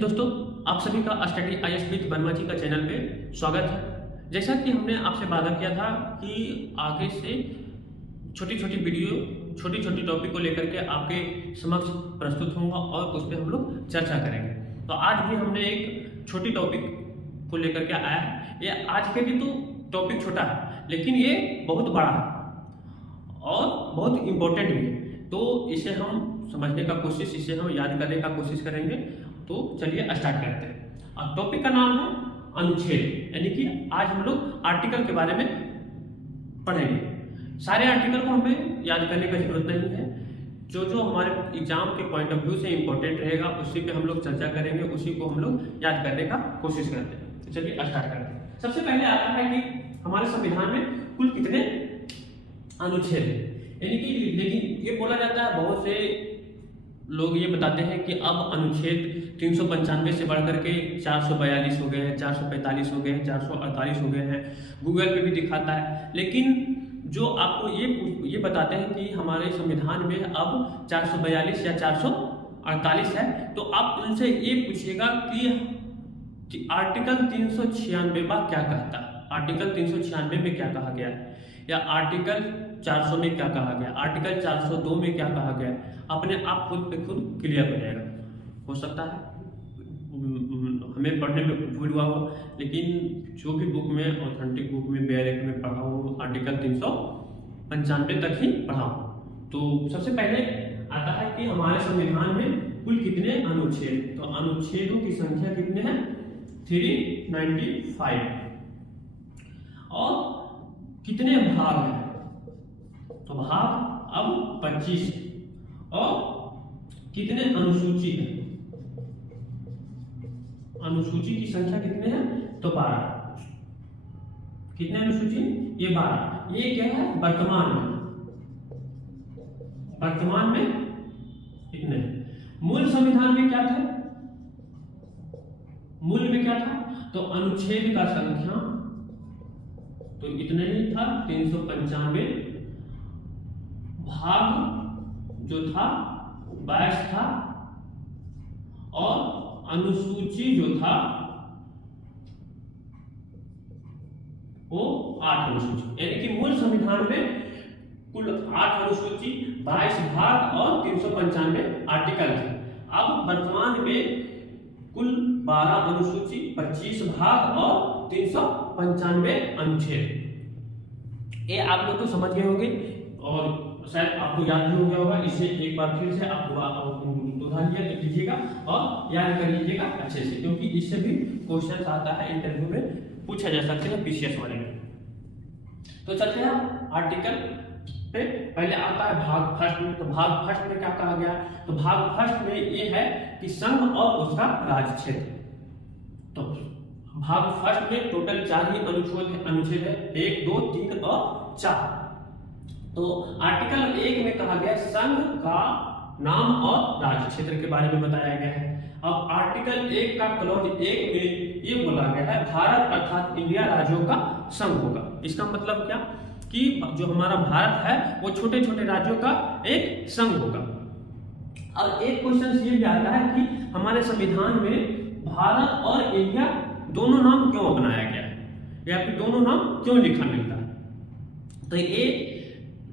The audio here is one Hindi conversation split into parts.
हिंद दोस्तों, आप सभी का स्टडी आईएएस विद वर्मा जी का चैनल पे स्वागत है। जैसा कि हमने आपसे वादा किया था कि आगे से छोटी छोटी वीडियो छोटी छोटी टॉपिक को लेकर के आपके समक्ष प्रस्तुत होगा और उस पर हम लोग चर्चा करेंगे। तो आज भी हमने एक छोटी टॉपिक को लेकर के आया है। ये आज के भी तो टॉपिक छोटा है, लेकिन ये बहुत बड़ा है और बहुत इम्पोर्टेंट भी है। तो इसे हम समझने का कोशिश, इसे हम याद करने का कोशिश करेंगे। तो चलिए स्टार्ट करते हैं। और टॉपिक का नाम है अनुच्छेद, यानी कि आज हम लोग आर्टिकल के बारे में पढ़ेंगे। सारे आर्टिकल को हमें याद करने की जरूरत नहीं है। जो जो हमारे एग्जाम के पॉइंट ऑफ व्यू से इंपॉर्टेंट रहेगा उसी पे हम लोग चर्चा करेंगे, उसी को हम लोग याद करने का कोशिश करते हैं। तो चलिए स्टार्ट करते हैं। सबसे पहले आता है कि हमारे संविधान में कुल कितने अनुच्छेद है, यानी कि लेकिन ये बोला जाता है, बहुत से लोग ये बताते हैं कि अब अनुच्छेद 395 से बढ़कर के 442 हो गए हैं, 445 हो गए हैं, 448 हो गए हैं। गूगल पे भी दिखाता है, लेकिन जो आपको ये बताते हैं कि हमारे संविधान में अब 442 या 448 है। तो आप उनसे ये पूछिएगा कि आर्टिकल 396 क्या कहता है, आर्टिकल 396 में क्या कहा गया है, या आर्टिकल 400 में क्या कहा गया, आर्टिकल 402 में क्या कहा गया। अपने आप खुद पे खुद क्लियर हो जाएगा। हो सकता है हमें पढ़ने में भूल हुआ हो, लेकिन जो भी बुक में ऑथेंटिक बुक में बेरेक में पढ़ा हो आर्टिकल 395 तक ही पढ़ा हो। तो सबसे पहले आता है कि हमारे संविधान में कुल कितने अनुच्छेद। तो अनुच्छेदों की संख्या कितने हैं, 395। और कितने भाग हैं, तो भाग अब 25। और कितने अनुसूची है, अनुसूची की संख्या कितने हैं, तो 12। कितने अनुसूची, ये 12। ये क्या है, वर्तमान में कितने। मूल संविधान में क्या था, मूल में क्या था, तो अनुच्छेद का संख्या तो इतना ही था 395। भाग जो था 22 था, और अनुसूची जो था वो 8 अनुसूची, यानी कि मूल संविधान में कुल 8 अनुसूची, 22 भाग और 395 आर्टिकल थे। अब वर्तमान में कुल 12 अनुसूची, 25 भाग और 395 अनुच्छेद। ये आप लोग तो समझ गए होंगे और शायद आपको याद भी हो गया होगा। इसे एक बार फिर से आप दोहरा लीजिएगा और याद कर लीजिएगा अच्छे से, क्योंकि इससे भी क्वेश्चन आता है, इंटरव्यू में पूछा जा सकते हैं पीसीएस वाले में। तो चलते हैं आर्टिकल पे। पहले आता है भाग फर्स्ट में। तो भाग फर्स्ट में क्या कहा गया, तो भाग फर्स्ट में ये है कि संघ और उसका राज्य क्षेत्र। तो भाग फर्स्ट में टोटल 4 ही अनुच्छेद है, 1, 2, 3 और 4। तो आर्टिकल 1 में कहा गया संघ का नाम और राज्य क्षेत्र के बारे में बताया गया है। अब आर्टिकल 1 का क्लॉज 1 में ये बोला गया है भारत अर्थात इंडिया राज्यों का संघ होगा। इसका मतलब क्या, कि जो हमारा भारत है वो छोटे छोटे राज्यों का एक संघ होगा। और एक क्वेश्चन ये भी आता है कि हमारे संविधान में भारत और इंडिया दोनों नाम क्यों अपनाया गया है, या फिर दोनों नाम क्यों लिखा मिलता है। तो ये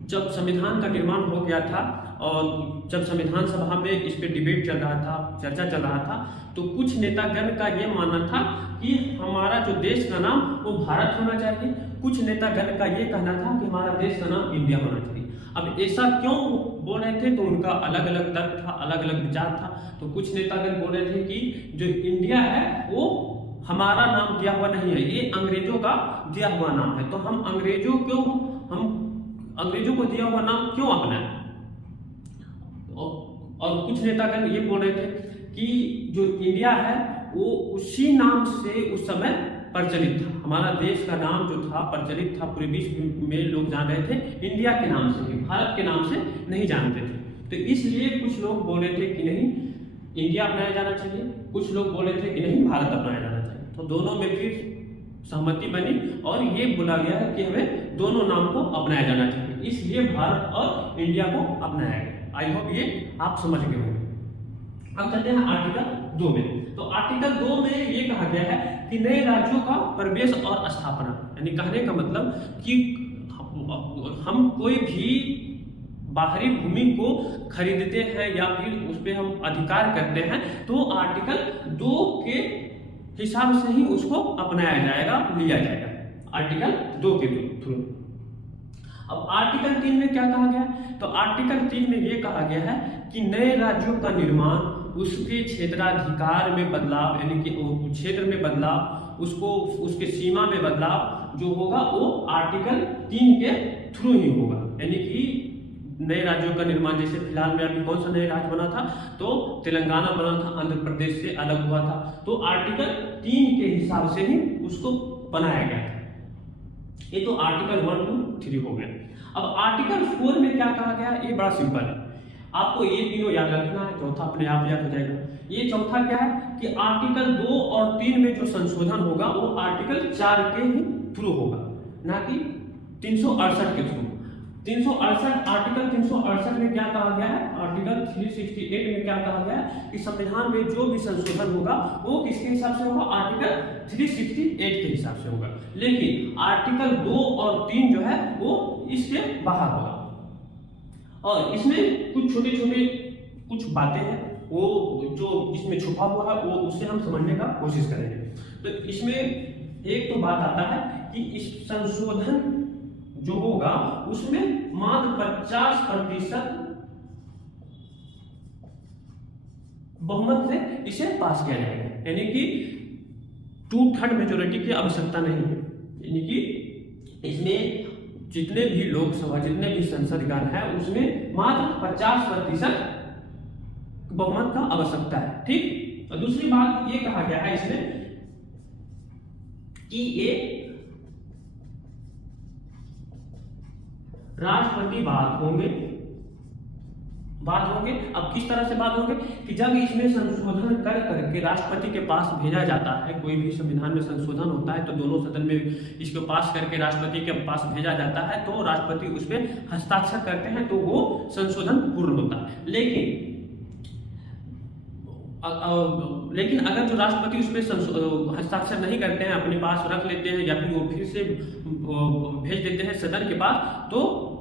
जब संविधान का निर्माण हो गया था और जब संविधान सभा में इस पे डिबेट चल रहा था, चर्चा चल रहा था, तो कुछ नेतागण का ये मानना था कि हमारा जो देश का नाम वो भारत होना चाहिए, कुछ नेतागण का ये कहना था कि हमारा देश का नाम इंडिया होना चाहिए। अब ऐसा क्यों बोल रहे थे, तो उनका अलग अलग तर्क था, अलग अलग विचार था। तो कुछ नेतागण बोल रहे थे कि जो इंडिया है वो हमारा नाम दिया हुआ नहीं है, ये अंग्रेजों का दिया हुआ नाम है, तो हम अंग्रेजों को दिया हुआ नाम क्यों अपनाएं। और कुछ नेतागण ये बोल रहे थे कि जो इंडिया है वो उसी नाम से उस समय प्रचलित था, हमारा देश का नाम जो था प्रचलित था, पूरे विश्व में लोग जान रहे थे इंडिया के नाम से, भारत के नाम से नहीं जानते थे। तो इसलिए कुछ लोग बोल रहे थे कि नहीं इंडिया अपनाया जाना चाहिए, कुछ लोग बोल रहे थे कि नहीं भारत अपनाया जाना चाहिए। तो दोनों में फिर सहमति बनी और ये बोला गया है कि हमें दोनों नाम को अपनाया जाना चाहिए, इसलिए भारत और इंडिया को अपनाया गया। आई होप ये आप समझ गए होंगे। अब चलते हैं आर्टिकल 2 में। तो आर्टिकल 2 में ये कहा गया है कि नए राज्यों का प्रवेश और स्थापना, यानी कहने का मतलब कि हम कोई भी बाहरी भूमि को खरीदते हैं या फिर उस पर हम अधिकार करते हैं तो आर्टिकल 2 के हिसाब से ही उसको अपनाया जाएगा, लिया जाएगा, आर्टिकल 2 के थ्रू। अब आर्टिकल 3 में क्या कहा गया? तो आर्टिकल 3 में ये कहा गया है कि नए राज्यों का निर्माण, उसके क्षेत्राधिकार में बदलाव, यानी कि क्षेत्र में बदलाव, उसको उसके सीमा में बदलाव जो होगा वो आर्टिकल 3 के थ्रू ही होगा। यानी कि नए राज्यों का निर्माण, जैसे फिलहाल में अभी कौन सा नया राज्य बना था? तो तेलंगाना बना था, आंध्र प्रदेश से अलग हुआ था, तो आर्टिकल 3 के हिसाब से ही उसको बनाया गया था। ये तो आर्टिकल 1, 2, 3 हो गया। अब आर्टिकल 4 में क्या कहा गया? ये बड़ा सिंपल है, आपको ये तीनों याद रखना है, चौथा अपने आप याद हो जाएगा। ये चौथा क्या है कि आर्टिकल 2 और 3 में जो संशोधन होगा वो आर्टिकल 4 के ही थ्रू होगा, ना कि 368 के थ्रू। 368 आर्टिकल 368 में क्या कहा गया है? आर्टिकल 368 में क्या कहा गया है कि संविधान में जो भी संशोधन होगा वो किसके हिसाब से होगा? आर्टिकल 368 के हिसाब से होगा। लेकिन आर्टिकल 2 और 3 जो है वो इसके बाहर होगा, और इसमें कुछ छोटे छोटे कुछ बातें हैं वो जो इसमें छुपा हुआ है वो उससे हम समझने का कोशिश करेंगे। तो इसमें एक तो बात आता है कि इस संशोधन जो होगा उसमें मात्र 50% बहुमत से इसे पास किया जाएगा, यानी कि 2/3 मेजोरिटी की आवश्यकता नहीं है। यानी कि इसमें जितने भी लोकसभा, जितने भी संसदगण है उसमें मात्र 50% बहुमत का आवश्यकता है, ठीक। और दूसरी बात ये कहा गया है इसमें कि ये राष्ट्रपति बात होंगे। अब किस तरह से बात होंगे कि जब इसमें संशोधन कर करके राष्ट्रपति के पास भेजा जाता है, कोई भी संविधान में संशोधन होता है तो दोनों सदन में इसको पास करके राष्ट्रपति के पास भेजा जाता है, तो राष्ट्रपति उस पर हस्ताक्षर करते हैं तो वो संशोधन पूर्ण होता है। लेकिन अगर जो राष्ट्रपति उस पर हस्ताक्षर नहीं करते हैं, अपने पास रख लेते हैं या फिर वो फिर से भेज देते हैं सदन के पास, तो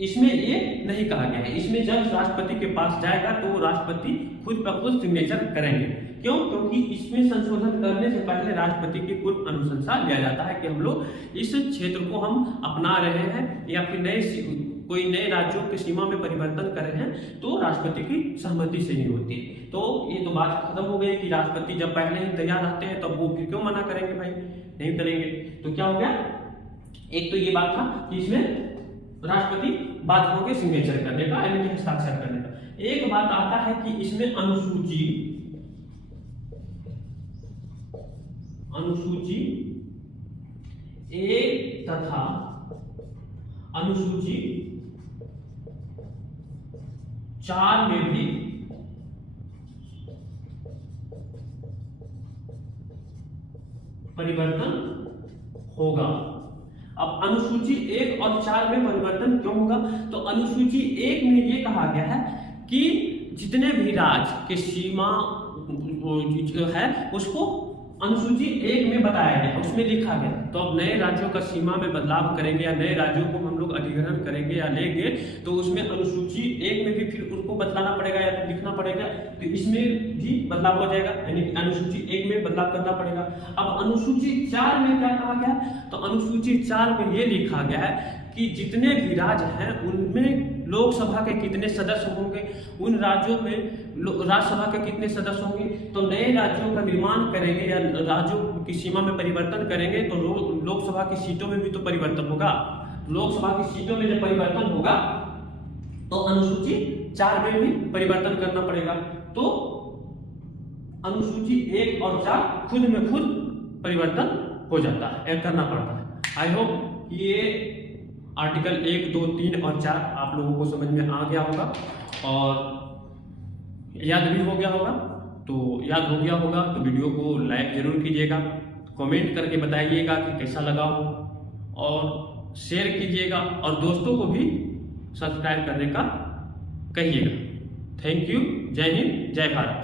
इसमें ये नहीं कहा गया है। इसमें जब राष्ट्रपति के पास जाएगा तो राष्ट्रपति खुद ब खुद सिग्नेचर करेंगे। क्यों? क्योंकि इसमें संशोधन करने से पहले राष्ट्रपति की पूर्व अनुशंसा लिया जाता है कि हम लोग इस क्षेत्र को हम अपना रहे हैं या फिर कोई नए राज्यों की सीमा में परिवर्तन कर रहे हैं तो राष्ट्रपति की सहमति से ही होती है। तो ये तो बात खत्म हो गई कि राष्ट्रपति जब पहले ही तैयार रहते हैं तब वो फिर क्यों मना करेंगे? भाई नहीं करेंगे। तो क्या हो गया? एक तो ये बात था कि इसमें राष्ट्रपति बात होगी सिग्नेचर करने का, यानी कि हस्ताक्षर करने का। एक बात आता है कि इसमें अनुसूची 1 तथा अनुसूची 4 में भी परिवर्तन होगा। अब अनुसूची 1 और 4 में परिवर्तन क्यों होगा? तो अनुसूची 1 में ये कहा गया है कि जितने भी राज्य के सीमा जो है उसको अनुसूची 1 में बताया गया, उसमें लिखा गया। तो अब नए राज्यों का सीमा में बदलाव करेंगे या नए राज्यों को हम लोग अधिग्रहण करेंगे या लेंगे तो उसमें अनुसूची 1 में भी फिर उनको बदलाना पड़ेगा या फिर लिखना पड़ेगा, तो इसमें भी बदलाव हो जाएगा, यानी कि अनुसूची 1 में बदलाव करना पड़ेगा। अब अनुसूची 4 में क्या कहा गया? तो अनुसूची 4 में ये लिखा गया है कि जितने भी राज्य हैं उनमें लोकसभा के कितने सदस्य होंगे, उन राज्यों में राज्यसभा के कितने सदस्य होंगे। तो नए राज्यों का निर्माण करेंगे या राज्यों की सीमा में परिवर्तन करेंगे तो लोकसभा की सीटों में भी तो परिवर्तन होगा। लोकसभा की सीटों में जब परिवर्तन होगा तो अनुसूची 4 में भी परिवर्तन करना पड़ेगा। तो अनुसूची 1 और 4 खुद में खुद परिवर्तन हो जाता है, करना पड़ता है। आई होप ये आर्टिकल 1, 2, 3 और 4 आप लोगों को समझ में आ गया होगा और याद भी हो गया होगा। तो याद हो गया होगा तो वीडियो को लाइक जरूर कीजिएगा, कमेंट करके बताइएगा कि कैसा लगा हो और शेयर कीजिएगा और दोस्तों को भी सब्सक्राइब करने का कहिएगा। Thank you. जय हिंद, जय भारत।